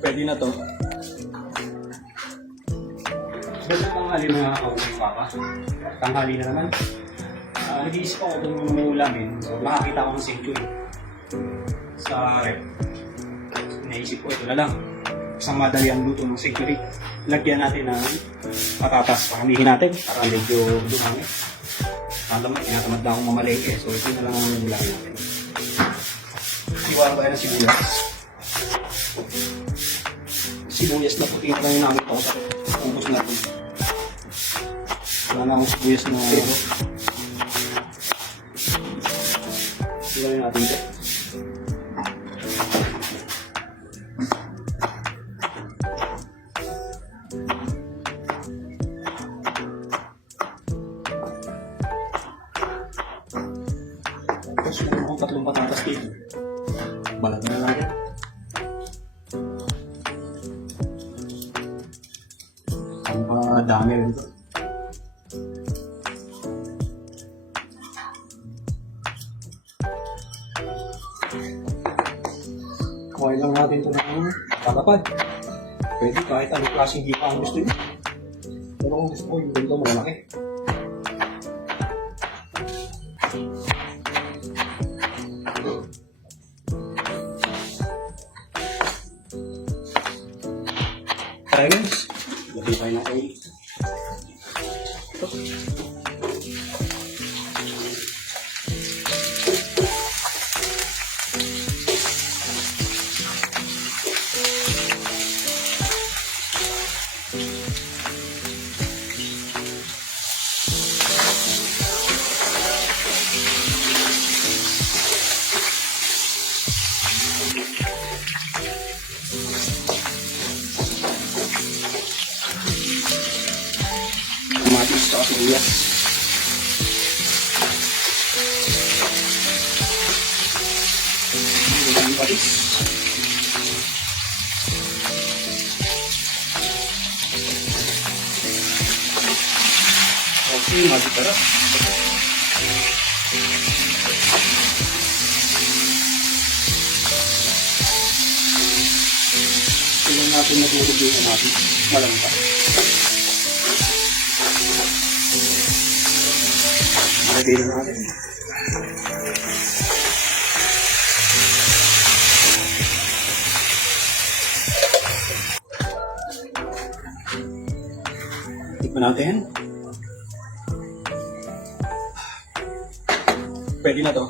Pwede na to. Ganda tanghali mga kausap papa. Tanghali na naman. Nag-iisip ako itong ulamin. So, makakita ko ng century sa rep. Naisip ko, ito na lang. Isang madali ang luto ng century. Lagyan natin ng patatas. Pakamihin natin para medyo dumami. Tinatamad na akong mamalengke. So, ito na lang ang ulamin natin. Iwan ko ng sibuyas. Sibuyas na puti na lang yung namin ito. Ubus natin. Wala na akong sibuyas na ito. Iwan natin ito. Tapos meron akong tatlong patatas dito. Balat na lang yan. Ang dami rin ito. Kuhain lang natin ito ng kalapad. Pwede kahit anong klaseng hipa ang gusto nyo. Pero kung gusto ko yung ganito malaki. Try guys. Lagay tayo ng oil. Ito. Kamatis sa sibuyas. Kamatis. Okay, masarap. Tingnan natin natulog yung natin. Malangka. Lagay na natin. Tikman natin. Pwede na to.